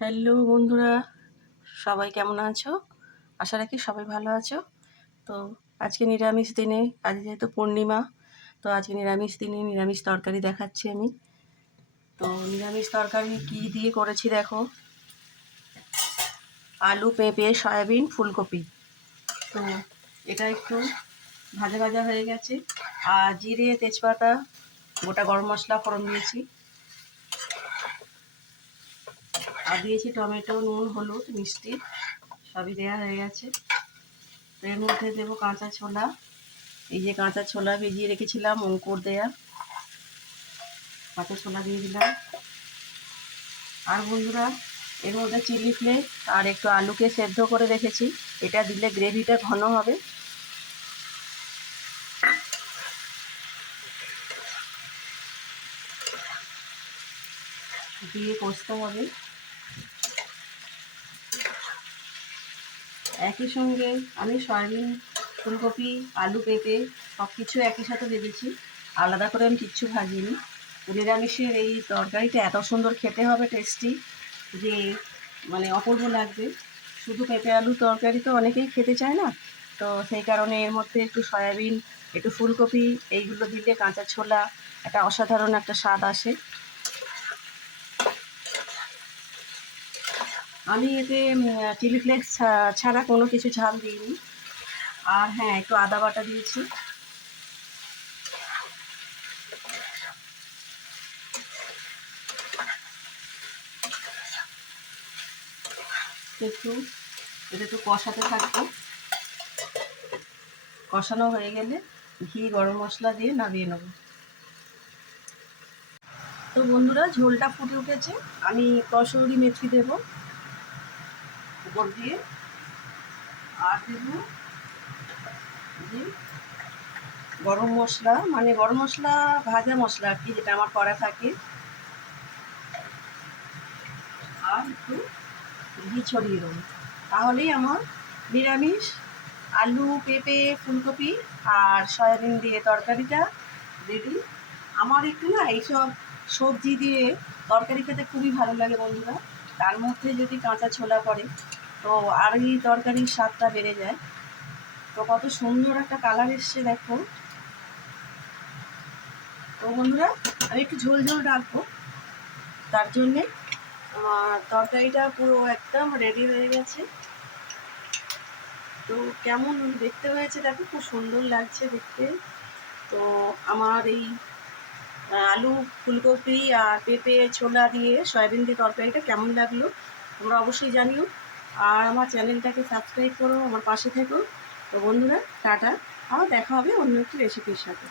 Hello বন্ধুরা, সবাই কেমন আছো? আশা রাখি সবাই ভালো আছো। তো আজকে নিরামিষ দিনে, আজ যেহেতু পূর্ণিমা, তো আজকে নিরামিষ দিনে নিরামিষ তরকারি দেখাচ্ছি আমি। তো নিরামিষ তরকারি কী দিয়ে করেছি দেখো, আলু, পেঁপে, সয়াবিন, ফুলকপি। তো এটা একটু ভাজা ভাজা হয়ে গেছে, আর জিরে, তেজপাতা, গোটা গরম মশলা ফোড়ন দিয়েছি, আর দিয়েছি টমেটো, নুন, হলুদ, মিষ্টি, সবই দেওয়া হয়ে গেছে। তো এর মধ্যে দেবো কাঁচা ছোলা, এই যে কাঁচা ছোলা ভিজিয়ে রেখেছিলাম, অঙ্কুর দেয়া কাঁচা ছোলা দিয়ে দিলাম। আর বন্ধুরা, এর মধ্যে চিলি ফ্লেক্স আর একটু আলুকে সেদ্ধ করে রেখেছি, এটা দিলে গ্রেভিটা ঘন হবে। দিয়ে কষতে হবে। একই সঙ্গে আমি সয়াবিন, ফুলকপি, আলু, পেঁপে সব কিছু একই সাথে ভেজেছি, আলাদা করে আমি কিচ্ছু ভাজিনি। নিরামিষের এই তরকারিটা এত সুন্দর খেতে হবে, টেস্টি, যে মানে অপূর্ব লাগবে। শুধু পেঁপে আলু তরকারি তো অনেকেই খেতে চায় না, তো সেই কারণে এর মধ্যে একটু সয়াবিন, একটু ফুলকপি এইগুলো দিলে, কাঁচা ছোলা, একটা অসাধারণ একটা স্বাদ আসে। আমি এতে চিলি ফ্লেক্স ছাড়া কোনো কিছু ঝাল দিইনি। আর হ্যাঁ, একটু আদা বাটা দিয়েছি। একটু এটা একটু কষাতে থাকবো। কষানো হয়ে গেলে ঘি, গরম মশলা দিয়ে নামিয়ে নেব। তো বন্ধুরা, ঝোলটা ফুটে উঠেছে, আমি কসুরি মেথি দেব উপর দিয়ে, আর দেব যে গরম মশলা, মানে গরম মশলা, ভাজা মশলা আর কি, যেটা আমার করা থাকে, আর একটু ঘি ছড়িয়ে দেবো। তাহলেই আমার নিরামিষ আলু, পেঁপে, ফুলকপি আর সয়াবিন দিয়ে তরকারিটা রেডি। আমার একটু না এইসব সবজি দিয়ে তরকারি খেতে খুবই ভালো লাগে বন্ধুরা। তার মধ্যে যদি কাঁচা ছোলা পড়ে, তো আর এই তরকারির স্বাদটা বেড়ে যায়। তো কত সুন্দর একটা কালার এসছে দেখো। তো বন্ধুরা, আমি একটু ঝোল ঝোল রাখবো, তার জন্যে আমার তরকারিটা পুরো একদম রেডি হয়ে গেছে। তো কেমন দেখতে হয়েছে দেখো, খুব সুন্দর লাগছে দেখতে। তো আমার এই আলু, ফুলকপি আর পেঁপে, ছোলা দিয়ে সয়াবিন দিয়ে তরকারিটা কেমন লাগলো তোমরা অবশ্যই জানিও। আর আমার চ্যানেলটাকে সাবস্ক্রাইব করো, আমার পাশে থেকো। তো বন্ধুরা, টাটা, আবার দেখা হবে অন্য একটি রেসিপির সাথে।